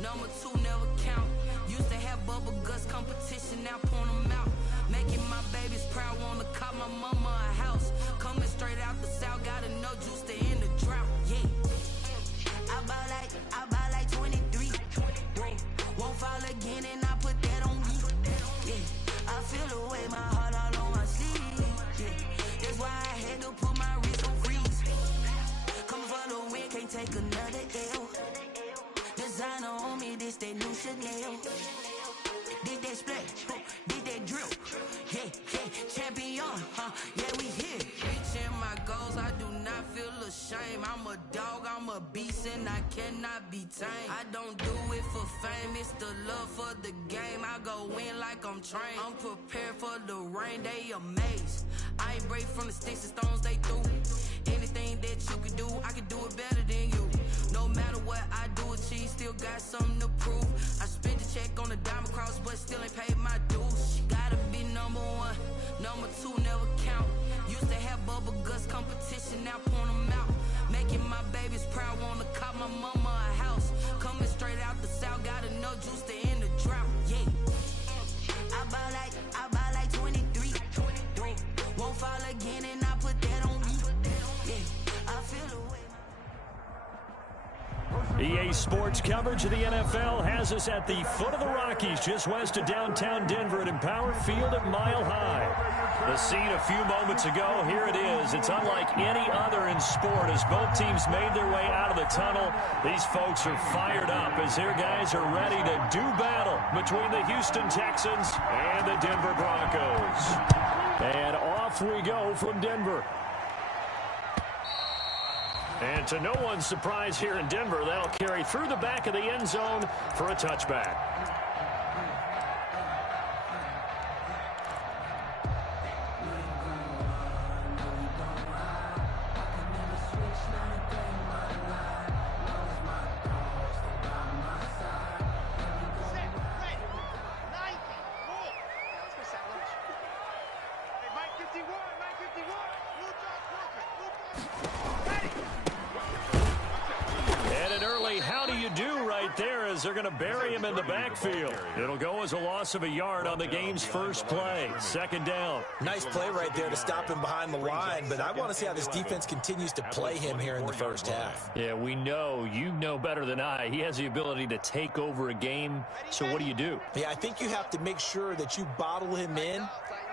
Number 2 never count. Used to have bubble guts competition, now point them out. Making my babies proud, wanna call my mama a house. Coming straight out the south, got enough juice to end the drought. Yeah. I buy like 23. Won't fall again and I put that on me. Yeah. I feel the way, my heart all on my sleeve. Yeah. That's why I had to put my wrist on freeze. Come for the win, can't take another L. Designer on me, this that new Chanel. Did that splash, did that drip. Yeah, champion, yeah, we here. Reaching my goals, I do not feel ashamed. I'm a dog, I'm a beast, and I cannot be tamed. I don't do it for fame, it's the love for the game. I go in like I'm trained. I'm prepared for the rain, they amazed. I ain't break from the sticks and stones they threw. Anything that you can do, I can do it better than you. No matter what I do, achieve, still got something to prove. I spent the check on the diamond cross, but still ain't paid my dues. She gotta be number 1, number 2 never count. Used to have bubble guts competition, now point them out. Making my babies proud, wanna call my mama a house. Coming straight out the south, got enough juice to end the drought. Yeah. I buy like 23. Won't fall again and I put that on me. Yeah. I feel the way. EA Sports coverage of the NFL has us at the foot of the Rockies, just west of downtown Denver at Empower Field at Mile High. The scene a few moments ago, here it is. It's unlike any other in sport as both teams made their way out of the tunnel. These folks are fired up as their guys are ready to do battle between the Houston Texans and the Denver Broncos. And off we go from Denver. And to no one's surprise here in Denver, that'll carry through the back of the end zone for a touchback. They're going to bury him in the backfield. It'll go as a loss of a yard on the game's first play. Second down. Nice play right there to stop him behind the line, but I want to see how this defense continues to play him here in the first half. Yeah, we know. You know better than I. He has the ability to take over a game, so what do? Yeah, I think you have to make sure that you bottle him in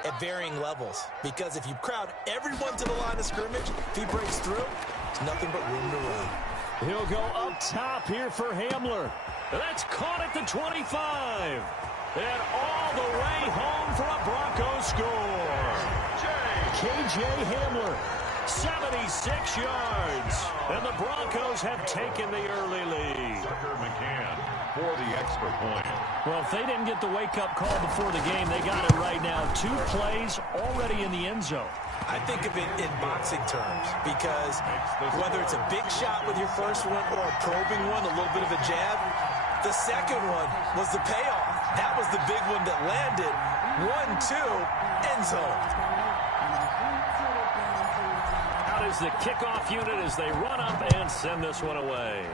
at varying levels, because if you crowd everyone to the line of scrimmage, if he breaks through, there's nothing but room to run. He'll go up top here for Hamler. That's caught at the 25. And all the way home for a Broncos score. KJ Hamler, 76 yards. And the Broncos have taken the early lead. McCann for the extra point. Well, if they didn't get the wake-up call before the game, they got it right now. 2 plays already in the end zone. I think of it in boxing terms, because whether it's a big shot with your first one or a probing one, a little bit of a jab, the second one was the payoff. That was the big one that landed. 1-2, end zone. Out is the kickoff unit as they run up and send this one away.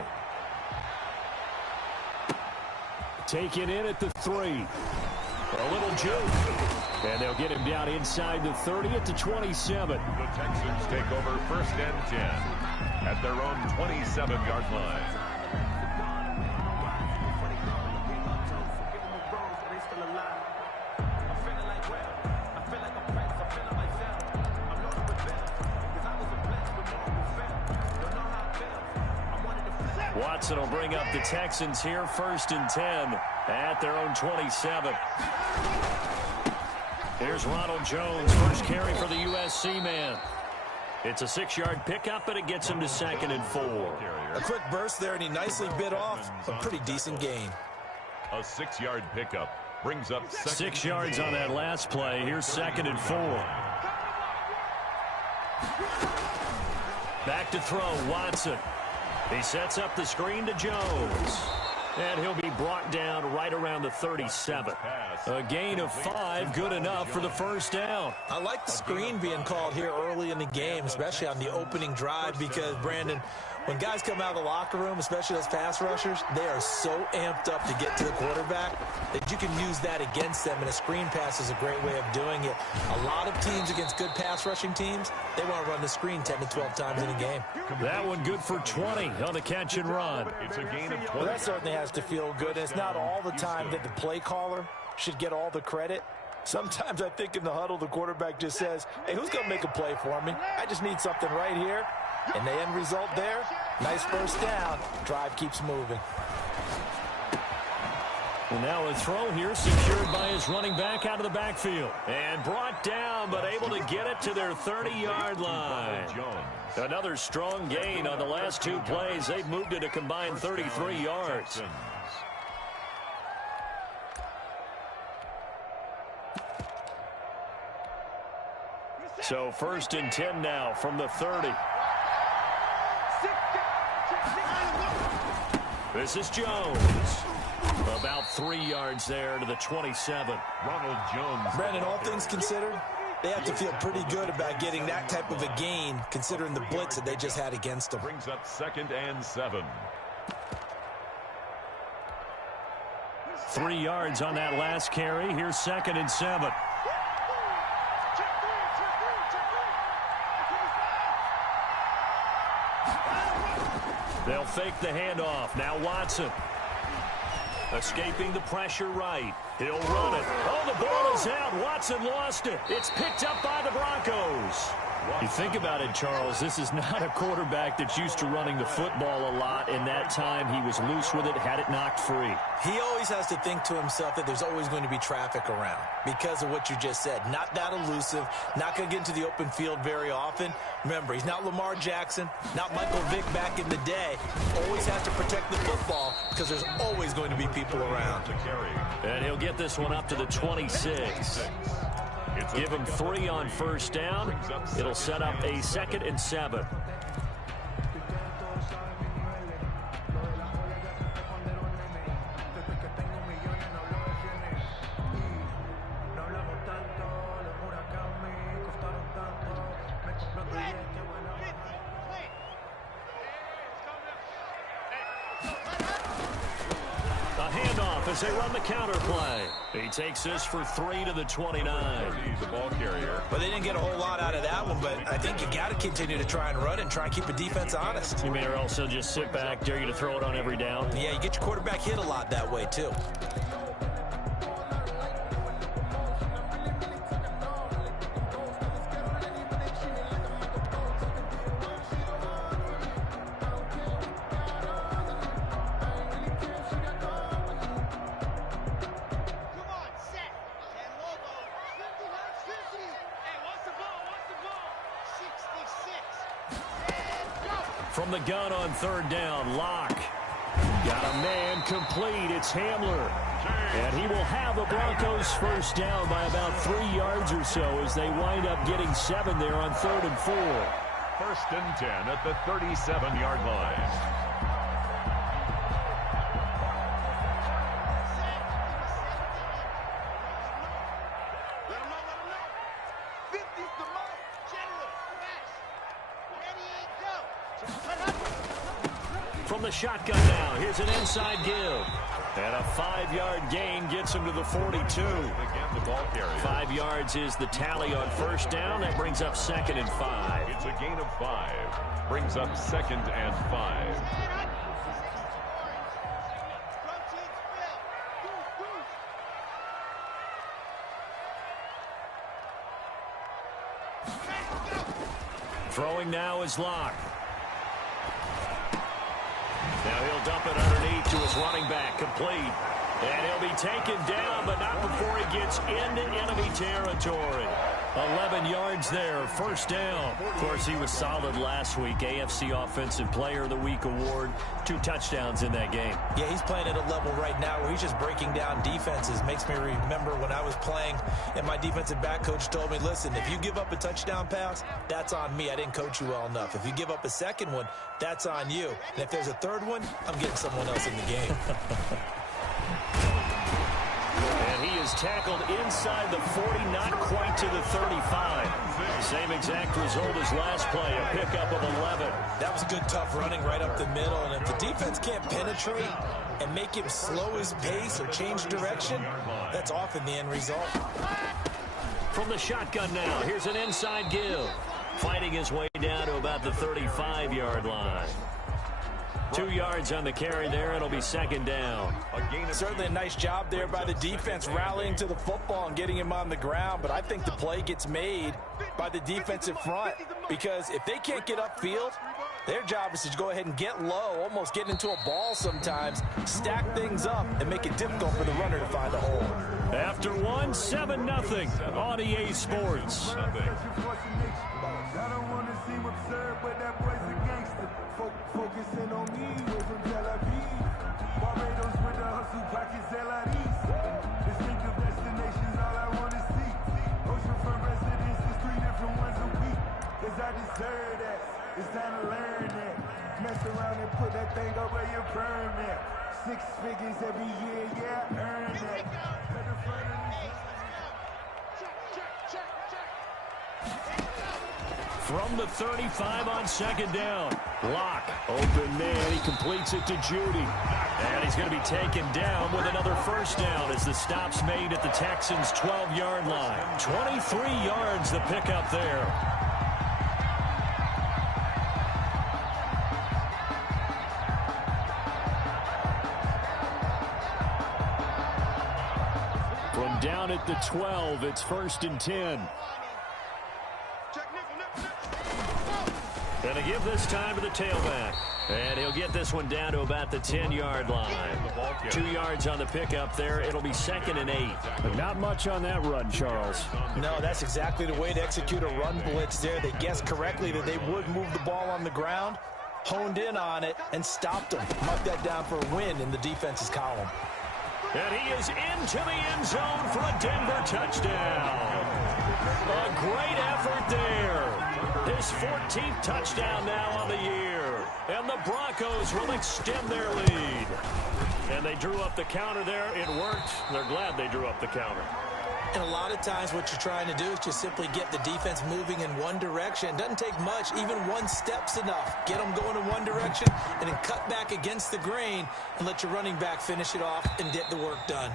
Taken in at the 3. A little juke. And they'll get him down inside the 30 at the 27. The Texans take over 1st and 10 at their own 27-yard line. Watson will bring up the Texans here 1st and 10 at their own 27. Here's Ronald Jones, first carry for the USC man. It's a 6-yard pickup, but it gets him to 2nd and 4. A quick burst there, and he nicely bit off a pretty decent gain. A 6-yard pickup brings up 6 yards on that last play. Here's 2nd and 4. Back to throw, Watson. He sets up the screen to Jones. And he'll be brought down right around the 37. A gain of 5, good enough for the first down. I like the screen being called here early in the game, especially on the opening drive, because, Brandon, when guys come out of the locker room, especially those pass rushers, they are so amped up to get to the quarterback that you can use that against them, and a screen pass is a great way of doing it. A lot of teams against good pass rushing teams, they want to run the screen 10 to 12 times in a game. That one good for 20 on the catch and run. It's a gain of 20. Well, that certainly has to feel good. It's not all the time that the play caller should get all the credit. Sometimes I think in the huddle, the quarterback just says, hey, who's going to make a play for me? I just need something right here. And the end result there, nice first down. Drive keeps moving. Well, now a throw here secured by his running back out of the backfield. And brought down, but able to get it to their 30-yard line. Another strong gain on the last 2 plays. They've moved it a combined 33 yards. So 1st and 10 now from the 30. This is Jones. About 3 yards there to the 27. Ronald Jones. Brandon, all things considered, they have to feel pretty good about getting that type of a gain, considering the blitz that they just had against them. Brings up 2nd and 7. 3 yards on that last carry. Here's 2nd and 7. They'll fake the handoff. Now Watson. Escaping the pressure right. He'll run it. Oh, the ball is out. Watson lost it. It's picked up by the Broncos. You think about it, Charles, this is not a quarterback that's used to running the football a lot. In that time, he was loose with it, had it knocked free. He always has to think to himself that there's always going to be traffic around because of what you just said. Not that elusive, not going to get into the open field very often. Remember, he's not Lamar Jackson, not Michael Vick back in the day. Always has to protect the football because there's always going to be people around. And he'll get this one up to the 26. Give him 3 on first down. It'll set up a 2nd and 7. As they run the counter play. He takes this for 3 to the 29. The ball carrier. But they didn't get a whole lot out of that one, but I think you got to continue to try and run it and try and keep the defense honest. You may also just sit back, dare you to throw it on every down. Yeah, you get your quarterback hit a lot that way, too. From the gun on 3rd down, Locke. Got a man complete. It's Hamler. And he will have the Broncos first down by about 3 yards or so as they wind up getting 7 there on 3rd and 4. 1st and 10 at the 37-yard line. From the shotgun now, here's an inside give. And a 5-yard gain gets him to the 42. Again, the ball carrier. 5 yards is the tally on first down. That brings up 2nd and 5. It's a gain of 5. Brings up 2nd and 5. Throwing now is Locke. Now he'll dump it underneath to his running back, complete. And he'll be taken down, but not before he gets into enemy territory. 11 yards there, first down. Of course, he was solid last week. AFC Offensive Player of the Week award. 2 touchdowns in that game. Yeah, he's playing at a level right now where he's just breaking down defenses. Makes me remember when I was playing and my defensive back coach told me, listen, if you give up a touchdown pass, that's on me. I didn't coach you well enough. If you give up a second one, that's on you. And if there's a third one, I'm getting someone else in the game. is tackled inside the 40, not quite to the 35. Same exact result as last play, a pickup of 11. That was good, tough running right up the middle. And if the defense can't penetrate and make him slow his pace or change direction, that's often the end result. From the shotgun now, here's an inside give. Fighting his way down to about the 35-yard line. 2 yards on the carry there. It'll be second down. Certainly a nice job there by the defense rallying to the football and getting him on the ground. But I think the play gets made by the defensive front, because if they can't get upfield, their job is to go ahead and get low, almost get into a ball sometimes, stack things up, and make it difficult for the runner to find a hole. After 1, 7-0 on EA Sports. I don't want to seem absurd, but that boy's a gangster. Focusing on me, way from Tel Aviv. Barbados with the hustle, pockets LIDs. Distinctive destinations, all I want to see. Oceanfront residences, 3 different ones a week. Cause I deserve that. It's time to learn that. Mess around and put that thing up where your permit. 6 figures every year, yeah, earn that. From the 35 on second down. Lock. Open man. He completes it to Judy. And he's going to be taken down with another first down as the stop's made at the Texans' 12-yard line. 23 yards the pickup there. From down at the 12, it's 1st and 10. And a give this time to the tailback. And he'll get this one down to about the 10-yard line. 2 yards on the pickup there. It'll be 2nd and 8. But not much on that run, Charles. No, that's exactly the way to execute a run blitz there. They guessed correctly that they would move the ball on the ground, honed in on it, and stopped them. Mark that down for a win in the defense's column. And he is into the end zone for a Denver touchdown. A great effort there. His 14th touchdown now on the year. And the Broncos will extend their lead. And they drew up the counter there. It worked. They're glad they drew up the counter. And a lot of times what you're trying to do is just simply get the defense moving in one direction. It doesn't take much. Even 1 step's enough. Get them going in one direction and then cut back against the grain and let your running back finish it off and get the work done.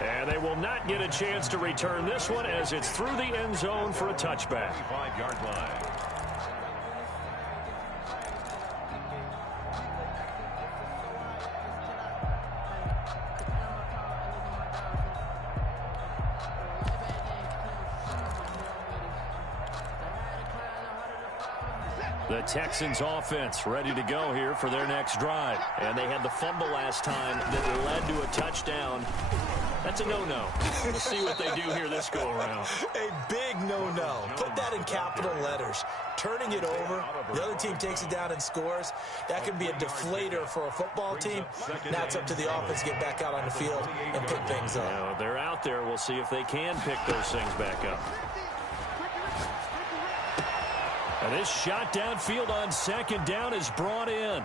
And they will not get a chance to return this one as it's through the end zone for a touchback. 5-yard line. The Texans offense ready to go here for their next drive. And they had the fumble last time that led to a touchdown. That's a no-no. We'll see what they do here this go-around. A big no-no. Put that in capital letters. Turning it over, the other team takes it down and scores. That can be a deflator for a football team. Now it's up to the offense to get back out on the field and pick things up. Now, they're out there. We'll see if they can pick those things back up. And this shot downfield on second down is brought in.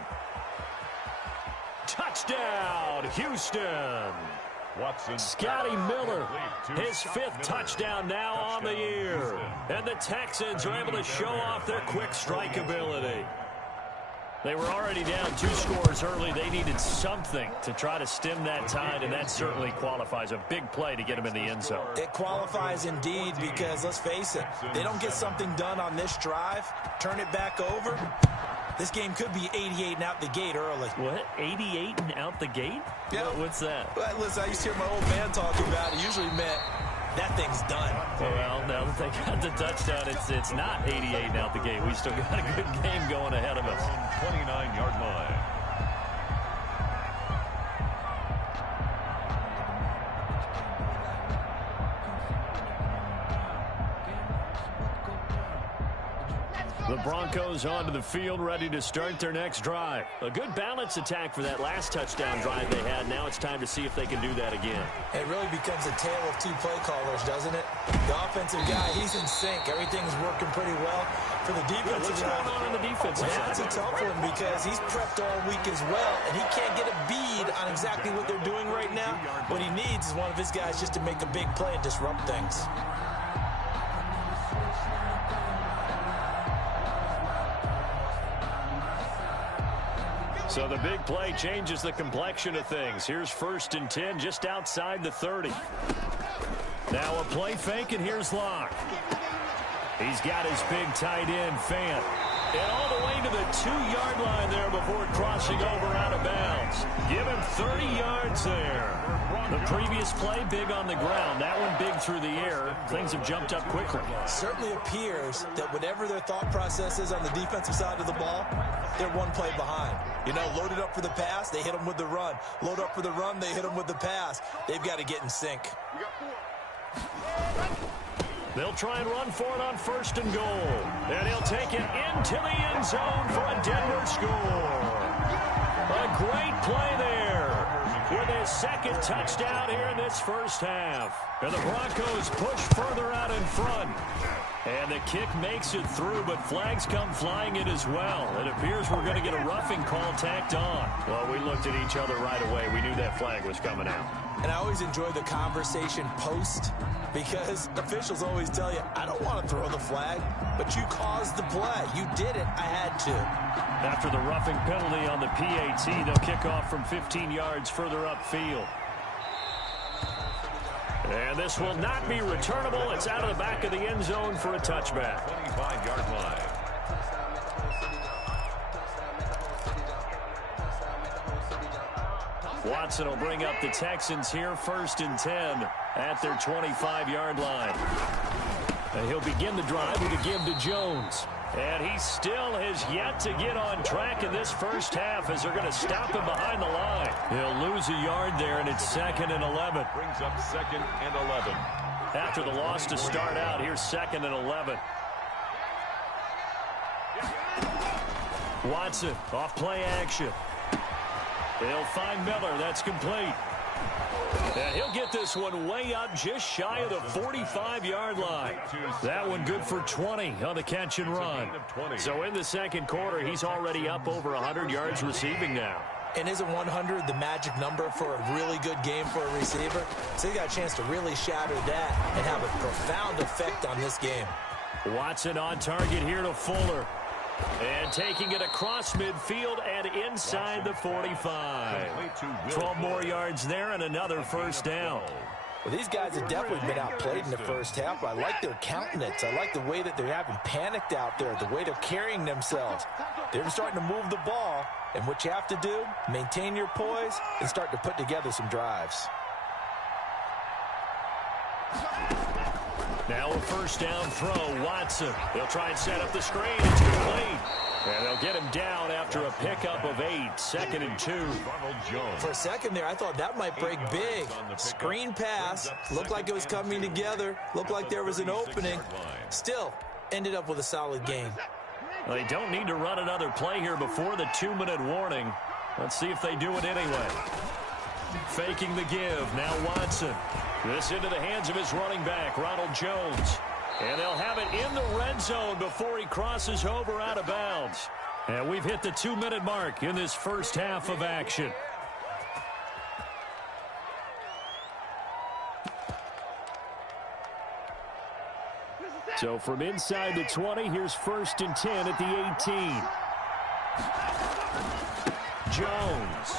Touchdown, Houston. Watson. Scotty Miller, his 5th touchdown now on the year. And the Texans are able to show off their quick strike ability. They were already down 2 scores early. They needed something to try to stem that tide, and that certainly qualifies. A big play to get them in the end zone. It qualifies indeed because, let's face it, they don't get something done on this drive, turn it back over, this game could be 88 and out the gate early. What? 88 and out the gate? Yeah. What's that? Well, listen, I used to hear my old man talking about it. It usually meant that thing's done. Well, now that they got the touchdown, it's not 88 and out the gate. We still got a good game going ahead of us. 29-yard line. The Broncos onto the field, ready to start their next drive. A good balance attack for that last touchdown drive they had. Now it's time to see if they can do that again. It really becomes a tale of 2 play callers, doesn't it? The offensive guy, he's in sync. Everything's working pretty well. For for the defense. What's going on the defensive side? That's a tough one because he's prepped all week as well, and he can't get a bead on exactly what they're doing right now. What he needs is one of his guys just to make a big play and disrupt things. So the big play changes the complexion of things. Here's 1st and 10 just outside the 30. Now a play fake, and here's Locke. He's got his big tight end, Fant. And all the way to the 2-yard line there before crossing over out of bounds. Give him 30 yards there. The previous play, big on the ground. That one big through the air. Things have jumped up quickly. Certainly appears that whatever their thought process is on the defensive side of the ball, they're one play behind. You know, loaded up for the pass, they hit them with the run. Load up for the run, they hit them with the pass. They've got to get in sync. They'll try and run for it on 1st and goal. And he'll take it into the end zone for a Denver score. A great play there with his 2nd touchdown here in this first half. And the Broncos push further out in front. And the kick makes it through, but flags come flying in as well. It appears we're going to get a roughing call tacked on. Well, we looked at each other right away. We knew that flag was coming out. And I always enjoy the conversation post because officials always tell you, I don't want to throw the flag, but you caused the play. You did it. I had to. After the roughing penalty on the PAT, they'll kick off from 15 yards further upfield. And this will not be returnable. It's out of the back of the end zone for a touchback. 25-yard line. Watson will bring up the Texans here, 1st and 10 at their 25-yard line. And he'll begin the drive with a give to Jones. And he still has yet to get on track in this first half as they're going to stop him behind the line. He'll lose a yard there, and it's 2nd and 11. Brings up 2nd and 11. After the loss to start out, here's 2nd and 11. Watson off play action. They'll find Miller. That's complete. And he'll get this one way up just shy of the 45-yard line. That one good for 20 on the catch and run. So in the 2nd quarter, he's already up over 100 yards receiving now. And isn't 100 the magic number for a really good game for a receiver? So he got a chance to really shatter that and have a profound effect on this game. Watson on target here to Fuller. And taking it across midfield and inside the 45. 12 more yards there and another 1st down. Well, these guys have definitely been outplayed in the first half. I like their countenance. I like the way that they're having panicked out there, the way they're carrying themselves. They're starting to move the ball, and what you have to do, maintain your poise and start to put together some drives. Now a 1st down throw, Watson. They'll try and set up the screen. It's complete. And they'll get him down after a pickup of 8. 2nd and 2. For a second there, I thought that might break big. Screen pass. Looked like it was coming together. Looked like there was an opening. Still, ended up with a solid gain. Well, they don't need to run another play here before the 2-minute warning. Let's see if they do it anyway. Faking the give. Now Watson. This into the hands of his running back, Ronald Jones. And they'll have it in the red zone before he crosses over out of bounds. And we've hit the 2-minute mark in this first half of action. So from inside the 20, here's 1st and 10 at the 18. Jones.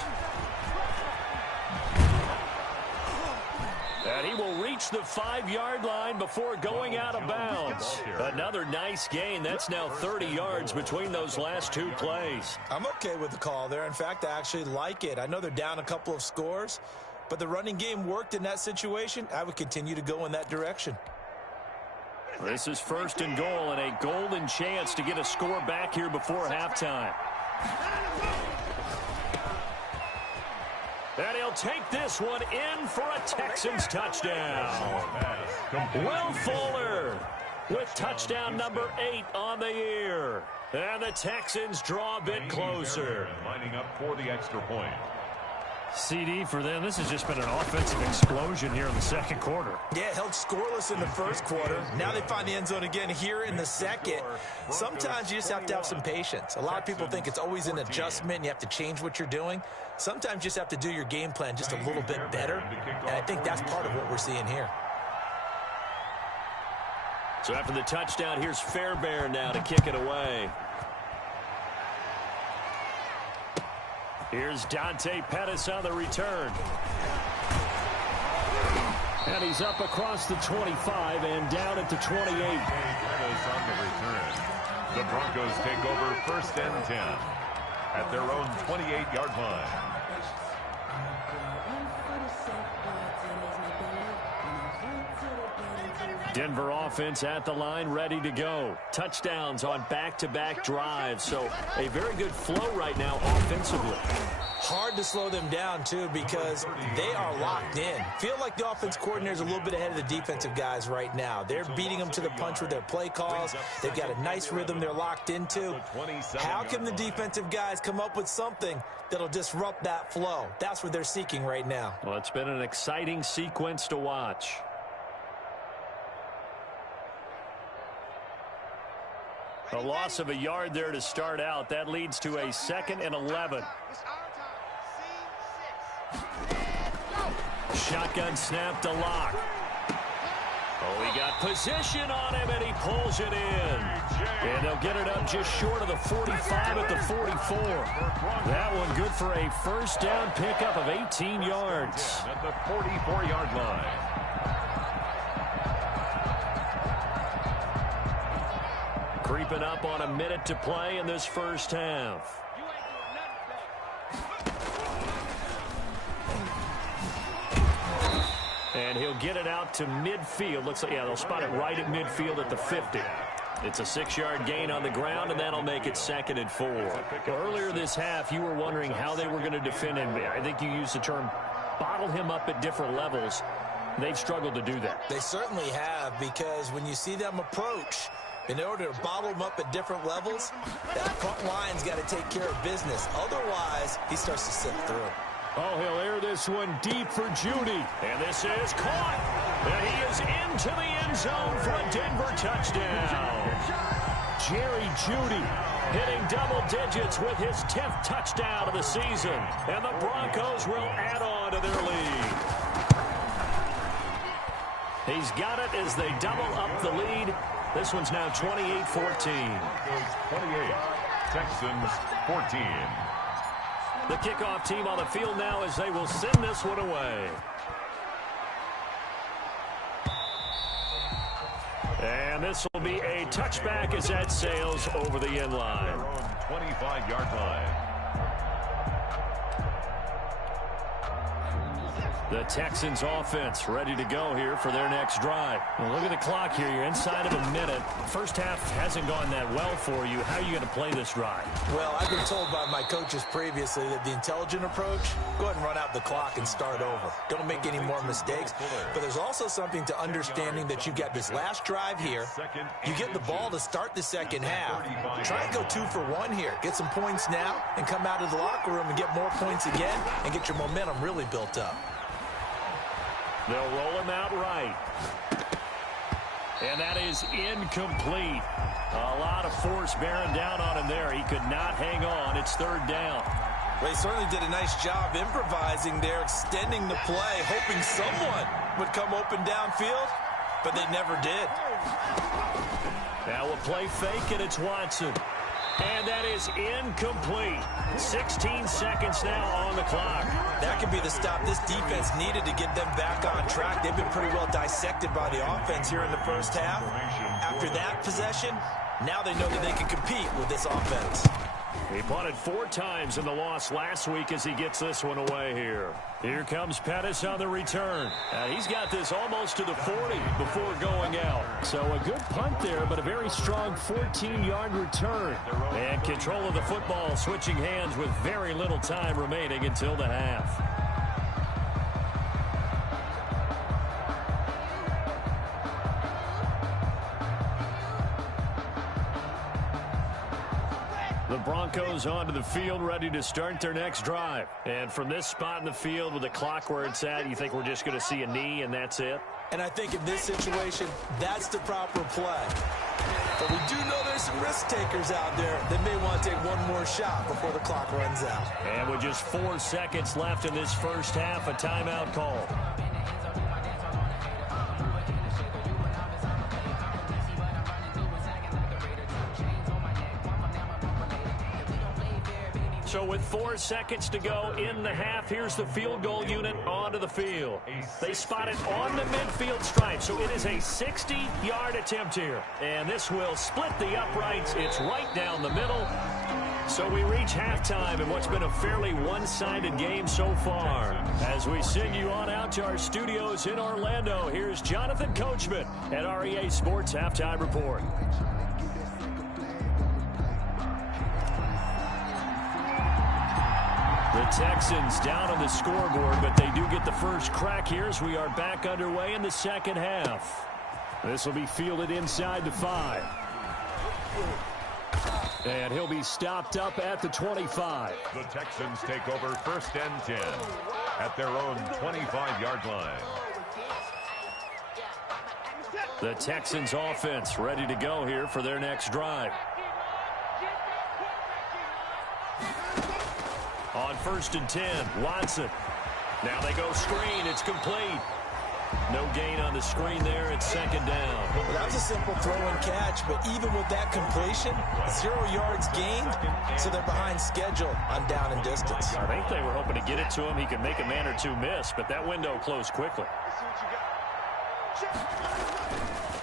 And he will reach the 5-yard line before going out of bounds. Another nice gain. That's now 30 yards between those last 2 plays. I'm okay with the call there. In fact, I actually like it. I know they're down a couple of scores, but the running game worked in that situation. I would continue to go in that direction. This is 1st and goal and a golden chance to get a score back here before halftime. And he'll take this one in for a Texans touchdown. Will Fuller with touchdown number 8 on the year. And the Texans draw a bit closer. Lining up for the extra point. CD for them. This has just been an offensive explosion here in the second quarter. Yeah, held scoreless in the first quarter. Now they find the end zone again here in the second. Sometimes you just have to have some patience. A lot of people think it's always an adjustment. You have to change what you're doing. Sometimes you just have to do your game plan just a little bit better. And I think that's part of what we're seeing here. So after the touchdown, here's Fairbairn now to kick it away. Here's Dante Pettis on the return. And he's up across the 25 and down at the 28. Pettis on the return. The Broncos take over 1st and 10 at their own 28-yard line. Denver offense at the line, ready to go. Touchdowns on back-to-back drives. So a very good flow right now offensively. Hard to slow them down, too, because they are locked in. Feel like the offense coordinator is a little bit ahead of the defensive guys right now. They're beating them to the punch with their play calls. They've got a nice rhythm they're locked into. How can the defensive guys come up with something that'll disrupt that flow? That's what they're seeking right now. Well, it's been an exciting sequence to watch. A loss of a yard there to start out. That leads to a 2nd and 11. Shotgun snap to Locke. Oh, he got position on him, and he pulls it in. And they'll get it up just short of the 45 at the 44. That one good for a first down pickup of 18 yards. At the 44-yard line. Creeping up on a minute to play in this first half. And he'll get it out to midfield. Looks like, yeah, they'll spot it right at midfield at the 50. It's a 6-yard gain on the ground, and that'll make it 2nd and 4. Well, earlier this half, you were wondering how they were going to defend him. I think you used the term bottle him up at different levels. They've struggled to do that. They certainly have, because when you see them approach, in order to bottle him up at different levels, that front line's got to take care of business. Otherwise, he starts to slip through. Oh, he'll air this one deep for Judy. And this is caught. And he is into the end zone for a Denver touchdown. Jerry Judy hitting double digits with his 10th touchdown of the season. And the Broncos will add on to their lead. He's got it as they double up the lead. This one's now 28-14. 28, Texans 14. The kickoff team on the field now as they will send this one away. And this will be a touchback as that sails over the end line. 25-yard line. The Texans offense ready to go here for their next drive. Well, look at the clock here. You're inside of a minute. First half hasn't gone that well for you. How are you going to play this drive? Well, I've been told by my coaches previously that the intelligent approach, go ahead and run out the clock and start over. Don't make any more mistakes. But there's also something to understanding that you've got this last drive here. You get the ball to start the second half. Try and go 2 for 1 here. Get some points now and come out of the locker room and get more points again and get your momentum really built up. They'll roll him out right. And that is incomplete. A lot of force bearing down on him there. He could not hang on. It's 3rd down. Well, he certainly did a nice job improvising there, extending the play, hoping someone would come open downfield, but they never did. Now we'll play fake, and it's Watson. And that is incomplete. 16 seconds now on the clock. That could be the stop this defense needed to get them back on track. They've been pretty well dissected by the offense here in the first half. After that possession, now they know that they can compete with this offense. He punted 4 times in the loss last week as he gets this one away here. Here comes Pettis on the return. He's got this almost to the 40 before going out. So a good punt there, but a very strong 14-yard return. And control of the football switching hands with very little time remaining until the half. The Broncos onto the field, ready to start their next drive. And from this spot in the field with the clock where it's at, you think we're just going to see a knee and that's it? And I think in this situation, that's the proper play. But we do know there's some risk takers out there that may want to take one more shot before the clock runs out. And with just 4 seconds left in this first half, a timeout call. So with 4 seconds to go in the half, here's the field goal unit onto the field. They spot it on the midfield stripe, so it is a 60-yard attempt here. And this will split the uprights. It's right down the middle. So we reach halftime in what's been a fairly one-sided game so far. As we send you on out to our studios in Orlando, here's Jonathan Coachman at REA Sports Halftime Report. The Texans down on the scoreboard, but they do get the first crack here as we are back underway in the second half. This will be fielded inside the 5. And he'll be stopped up at the 25. The Texans take over 1st and 10 at their own 25-yard line. The Texans offense ready to go here for their next drive. On 1st and 10, Watson. Now they go screen. It's complete. No gain on the screen there. It's 2nd down. Well, that was a simple throw and catch, but even with that completion, 0 yards gained, so they're behind schedule on down and distance. I think they were hoping to get it to him. He could make a man or two miss, but that window closed quickly.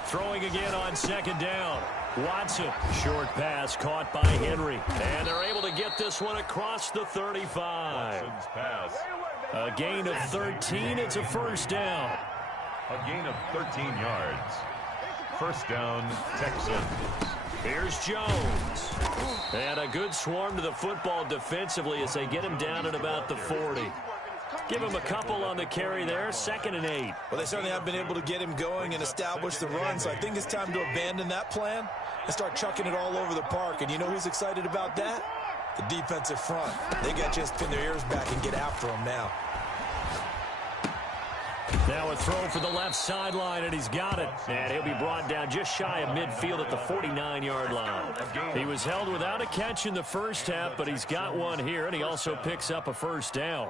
Throwing again on 2nd down. Watson, short pass caught by Henry, and they're able to get this one across the 35. Watson's pass. A gain of 13. It's a 1st down. A gain of 13 yards. 1st down, Texans. Here's Jones. And a good swarm to the football defensively as they get him down at about the 40. Give him a couple on the carry there, 2nd and 8. Well, they certainly have been able to get him going and establish the run, so I think it's time to abandon that plan and start chucking it all over the park. And you know who's excited about that? The defensive front. They got to just pin their ears back and get after him now. Now a throw for the left sideline, and he's got it. And he'll be brought down just shy of midfield at the 49-yard line. He was held without a catch in the first half, but he's got one here, and he also picks up a 1st down.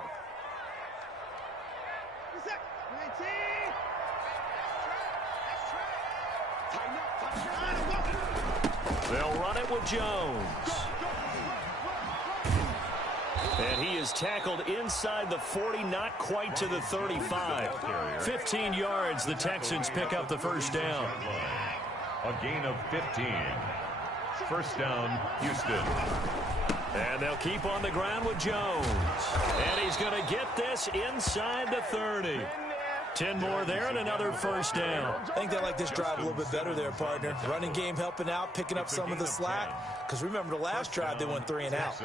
They'll run it with Jones. And he is tackled inside the 40, not quite to the 35. 15 yards, the Texans pick up the 1st down. A gain of 15. 1st down, Houston. And they'll keep on the ground with Jones. And he's going to get this inside the 30. 10 more there and another 1st down. I think they like this drive a little bit better there, partner. Running game helping out, picking up some of the slack. Because remember the last drive, they went 3 and out.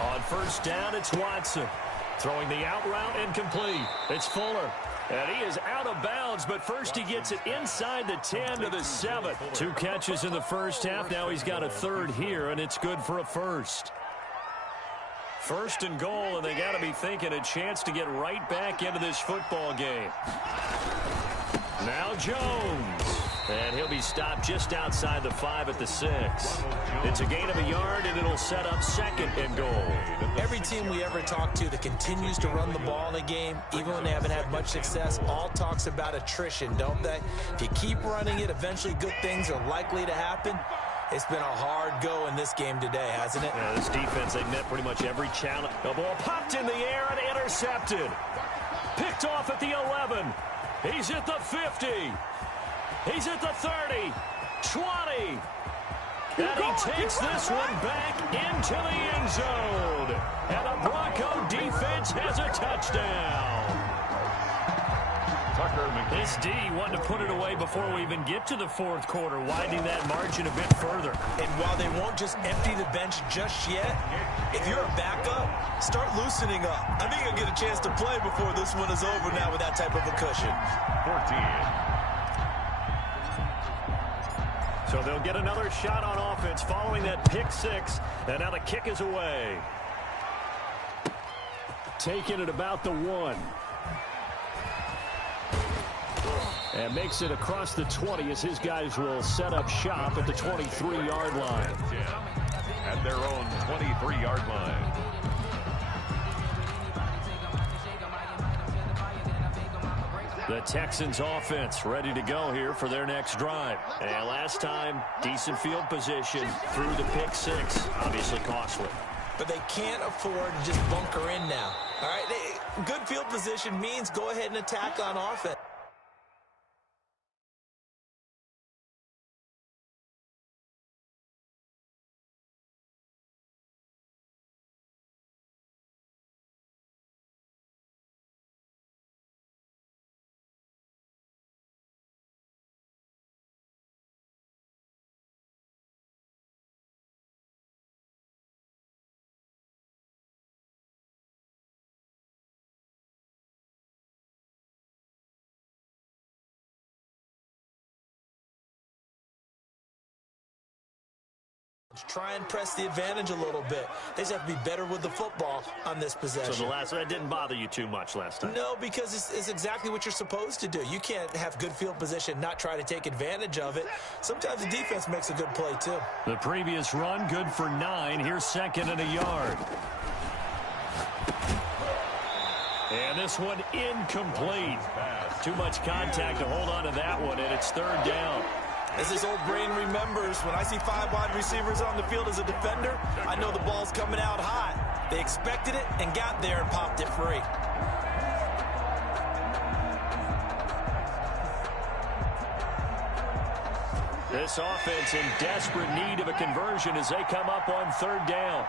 On 1st down, it's Watson. Throwing the out route incomplete. It's Fuller. And he is out of bounds, but first he gets it inside the 10 to the 7. 2 catches in the first half. Now he's got a 3rd here, and it's good for a 1st. 1st and goal, and they got to be thinking a chance to get right back into this football game. Now Jones. And he'll be stopped just outside the 5 at the 6. It's a gain of a yard, and it'll set up 2nd and goal. Every team we ever talk to that continues to run the ball in a game, even when they haven't had much success, all talks about attrition, don't they? If you keep running it, eventually good things are likely to happen. It's been a hard go in this game today, hasn't it? Yeah, this defense, they've met pretty much every challenge. The ball popped in the air and intercepted. Picked off at the 11. He's at the 50. He's at the 30. 20. And he takes this one back into the end zone. And the Bronco defense has a touchdown. This D wanted to put it away before we even get to the 4th quarter, widening that margin a bit further. And while they won't just empty the bench just yet, if you're a backup, start loosening up. I think you'll get a chance to play before this one is over now with that type of a cushion. 14. So they'll get another shot on offense following that pick six. And now the kick is away. Taking it about the 1. And makes it across the 20 as his guys will set up shop at the 23-yard line. At their own 23-yard line. The Texans offense ready to go here for their next drive. And last time, decent field position through the pick six. Obviously costly. But they can't afford to just bunker in now. All right, good field position means go ahead and attack on offense. Try and press the advantage a little bit. They just have to be better with the football on this possession. So the last one didn't bother you too much last time? No, because it's exactly what you're supposed to do. You can't have good field position, not try to take advantage of it. Sometimes the defense makes a good play, too. The previous run, good for 9. Here's 2nd and a yard. And this one incomplete. Too much contact to hold on to that one, and it's 3rd down. As this old brain remembers, when I see 5 wide receivers on the field as a defender, I know the ball's coming out hot. They expected it and got there and popped it free. This offense in desperate need of a conversion as they come up on 3rd down.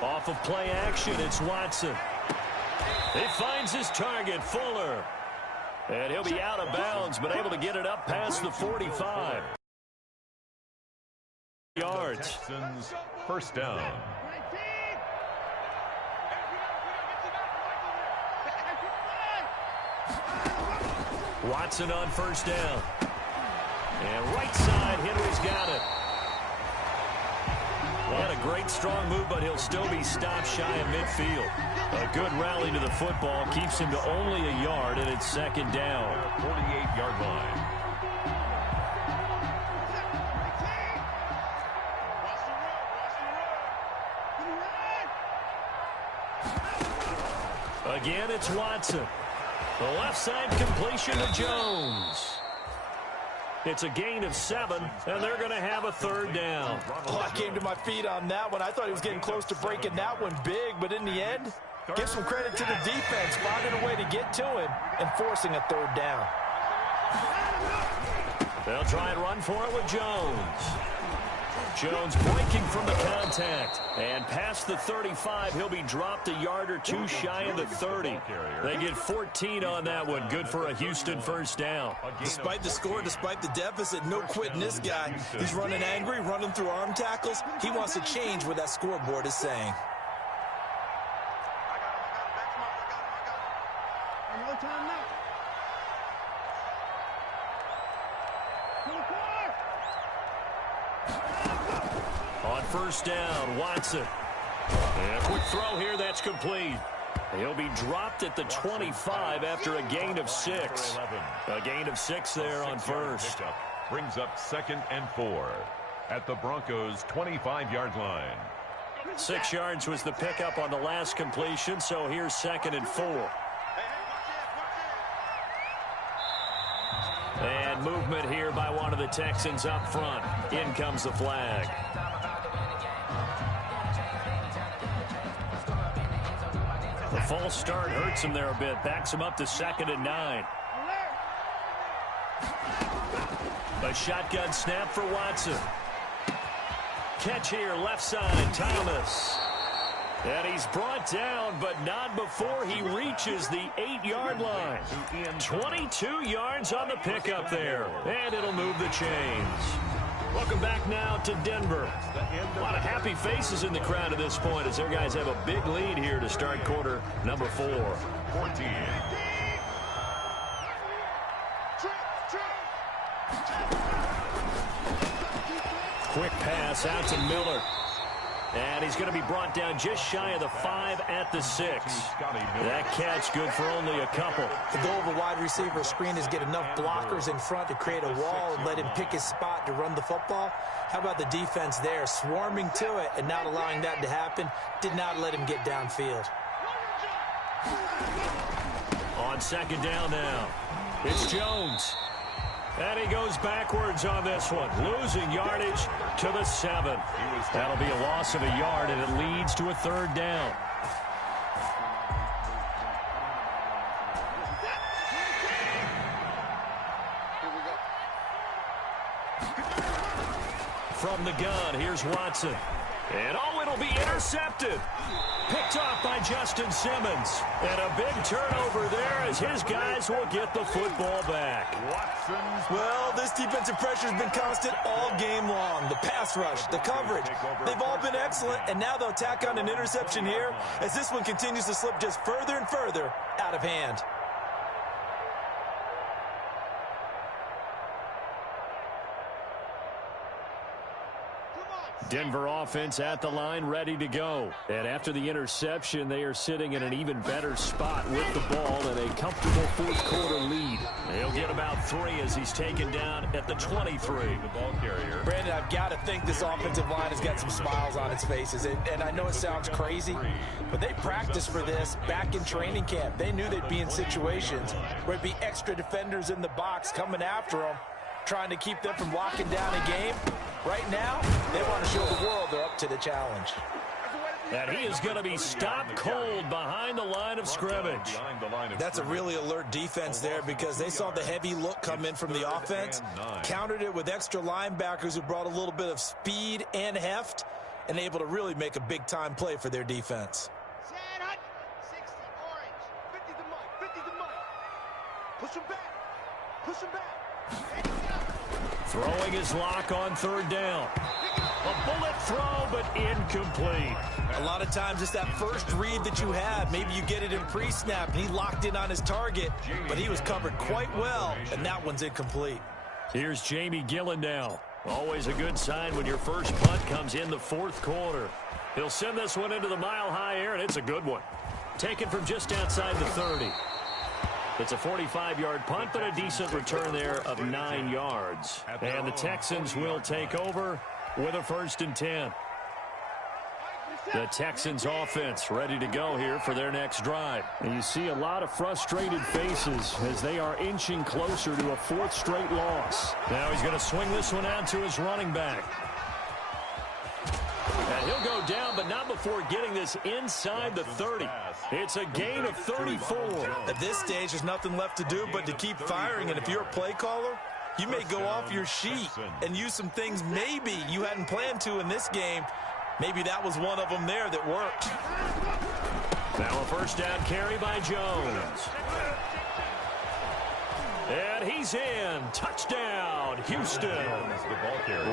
Off of play action, it's Watson. He finds his target, Fuller. And he'll be out of bounds, but able to get it up past the 45. Yards. Texans, 1st down. Watson on 1st down. And right side, Henry's got it. Had a great strong move, but he'll still be stopped shy of midfield. A good rally to the football keeps him to only a yard, and it's 2nd down. 48-yard line. Again, it's Watson. The left side completion to Jones. It's a gain of 7, and they're going to have a 3rd down. Oh, I came to my feet on that one. I thought he was getting close to breaking that one big, but in the end, give some credit to the defense, finding a way to get to him and forcing a 3rd down. They'll try and run for it with Jones. Jones breaking from the contact. And past the 35, he'll be dropped a yard or 2 shy of the 30. They get 14 on that one. Good for a Houston 1st down. Despite the score, despite the deficit, no quitting this guy. He's running angry, running through arm tackles. He wants to change what that scoreboard is saying. On 1st down, Watson. And a quick throw here, that's complete. He'll be dropped at the 25 after a gain of 6. A gain of 6 there on 1st. Brings up 2nd and 4 at the Broncos' 25-yard line. 6 yards was the pickup on the last completion, so here's 2nd and 4. And movement here by one of the Texans up front. In comes the flag. The false start hurts him there a bit. Backs him up to 2nd and 9. A shotgun snap for Watson. Catch here, left side, Thomas. And he's brought down, but not before he reaches the 8-yard line. 22 yards on the pickup there. And it'll move the chains. Welcome back now to Denver. A lot of happy faces in the crowd at this point as their guys have a big lead here to start quarter number 4. 14. Pass out to Miller. And he's going to be brought down just shy of the 5 at the 6. That catch good for only a couple. The goal of a wide receiver screen is get enough blockers in front to create a wall and let him pick his spot to run the football. How about the defense there, swarming to it and not allowing that to happen? Did not let him get downfield. On second down now, it's Jones. And he goes backwards on this one, losing yardage to the 7. That'll be a loss of a yard, and it leads to a 3rd down. From the gun, here's Watson. And it'll be intercepted. Picked off by Justin Simmons. And a big turnover there as his guys will get the football back. Well, this defensive pressure has been constant all game long. The pass rush, the coverage, they've all been excellent. And now they'll tack on an interception here as this one continues to slip just further and further out of hand. Denver offense at the line, ready to go. And after the interception, they are sitting in an even better spot with the ball and a comfortable 4th quarter lead. He'll get about 3 as he's taken down at the 23. The ball carrier. Brandon, I've got to think this offensive line has got some smiles on its faces. And I know it sounds crazy, but they practiced for this back in training camp. They knew they'd be in situations where there'd be extra defenders in the box coming after them, trying to keep them from locking down a game. Right now, they want to show the world they're up to the challenge. And he is going to be stopped cold behind the line of scrimmage. That's a really alert defense there because they saw the heavy look come in from the offense, countered it with extra linebackers who brought a little bit of speed and heft, and able to really make a big-time play for their defense. 60 orange, 50 to Mike, 50 to Mike. Push him back. Push him back. Throwing his lock on 3rd down. A bullet throw, but incomplete. A lot of times it's that first read that you have. Maybe you get it in pre-snap, and he locked in on his target, but he was covered quite well, and that one's incomplete. Here's Jamie Gillen now. Always a good sign when your first punt comes in the 4th quarter. He'll send this one into the mile-high air, and it's a good one. Taken from just outside the 30. It's a 45-yard punt, but a decent return there of 9 yards. And the Texans will take over with a 1st and 10. The Texans offense ready to go here for their next drive. And you see a lot of frustrated faces as they are inching closer to a 4th straight loss. Now he's going to swing this one out to his running back. And he'll go down, but not before getting this inside the 30. It's a gain of 34. At this stage, there's nothing left to do but to keep firing. And if you're a play caller, you may go off your sheet and use some things maybe you hadn't planned to in this game. Maybe that was one of them there that worked. Now a 1st down carry by Jones. And he's in. Touchdown, Houston.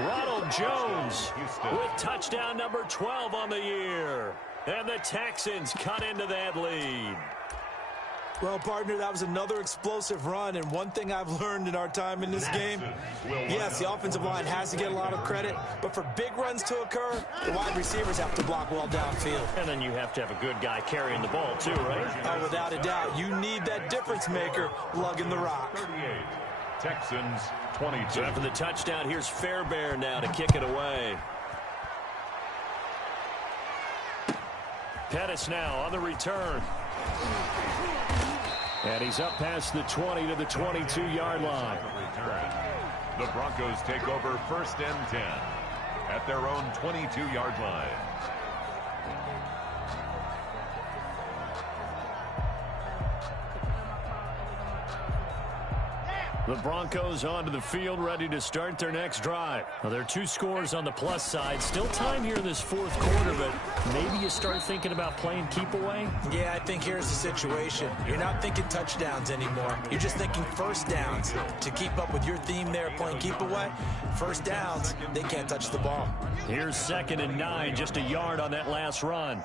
Ronald Jones with touchdown number 12 on the year. And the Texans cut into that lead. Well, partner, that was another explosive run, and one thing I've learned in our time in this game, yes, the offensive line has to get a lot of credit, but for big runs to occur, the wide receivers have to block well downfield. And then you have to have a good guy carrying the ball, too, right? Oh, without a doubt. You need that difference maker lugging the rock. 38, Texans 22. So after the touchdown, here's Fairbairn now to kick it away. Pettis now on the return. And he's up past the 20 to the 22-yard line. The Broncos take over 1st and 10 at their own 22-yard line. The Broncos onto the field, ready to start their next drive. Now, there are 2 scores on the plus side. Still time here in this 4th quarter, but maybe you start thinking about playing keep away? Yeah, I think here's the situation. You're not thinking touchdowns anymore. You're just thinking 1st downs. To keep up with your theme there, playing keep away, 1st downs, they can't touch the ball. Here's 2nd and 9, just a yard on that last run.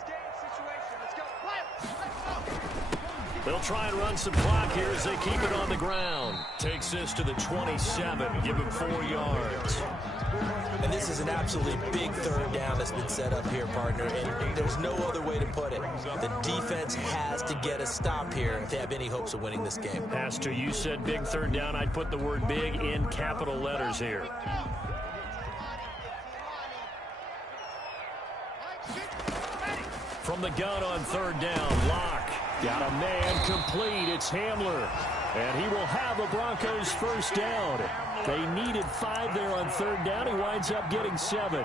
They'll try and run some clock here as they keep it on the ground. Takes this to the 27. Give him 4 yards. And this is an absolutely big third down that's been set up here, partner, and there's no other way to put it. The defense has to get a stop here if they have any hopes of winning this game. Has to. You said big third down. I'd put the word big in capital letters here. From the gun on third down, Locke. Got a man complete. It's Hamler. And he will have the Broncos first down. They needed 5 there on third down. He winds up getting 7.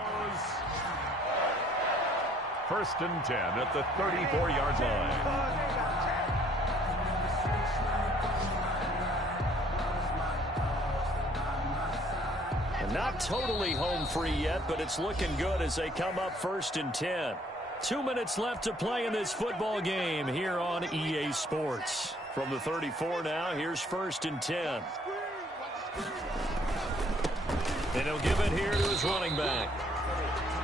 First and 10 at the 34-yard line. And not totally home free yet, but it's looking good as they come up first and 10. 2 minutes left to play in this football game here on EA Sports. From the 34 now, here's first and 10. And he'll give it here to his running back.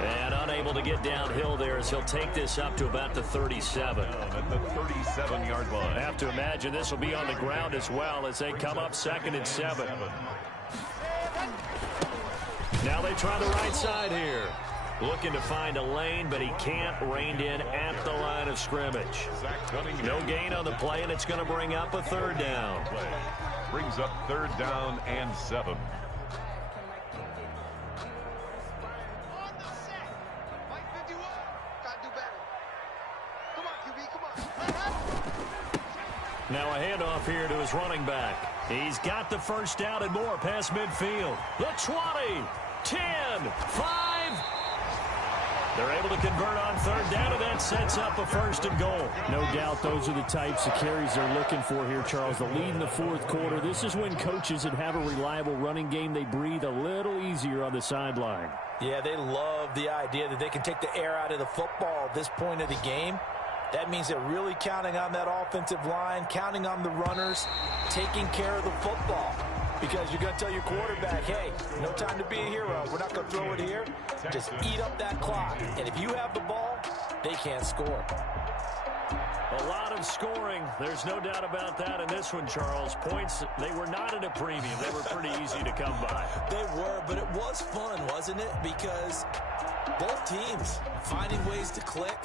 And unable to get downhill there as he'll take this up to about the 37. At the 37-yard line. I have to imagine this will be on the ground as well as they come up second and 7. Now they try the right side here. Looking to find a lane, but he can't. Reined in at the line of scrimmage. No gain on the play, and it's going to bring up a third down. Brings up third down and 7. Now a handoff here to his running back. He's got the first down and more past midfield. The 20, 10, 5. They're able to convert on third down, and that sets up a first and goal. No doubt those are the types of carries they're looking for here, Charles. The lead in the fourth quarter. This is when coaches that have a reliable running game, they breathe a little easier on the sideline. Yeah, they love the idea that they can take the air out of the football at this point of the game. That means they're really counting on that offensive line, counting on the runners, taking care of the football. Because you're going to tell your quarterback, hey, no time to be a hero. We're not going to throw it here. Just eat up that clock. And if you have the ball, they can't score. A lot of scoring. There's no doubt about that in this one, Charles. Points, they were not at a premium. They were pretty easy to come by. They were, but it was fun, wasn't it? Because both teams finding ways to click.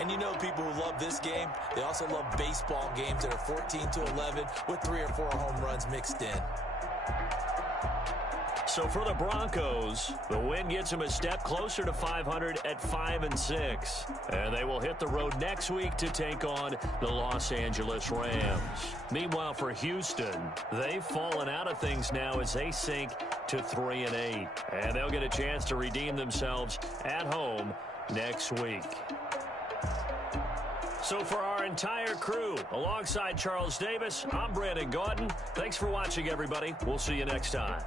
And you know people who love this game, they also love baseball games that are 14-11 with 3 or 4 home runs mixed in. So for the Broncos, the win gets them a step closer to 500 at 5-6. And they will hit the road next week to take on the Los Angeles Rams. Meanwhile, for Houston, they've fallen out of things now as they sink to 3-8. And they'll get a chance to redeem themselves at home next week. So for our entire crew, alongside Charles Davis, I'm Brandon Gaudin. Thanks for watching, everybody. We'll see you next time.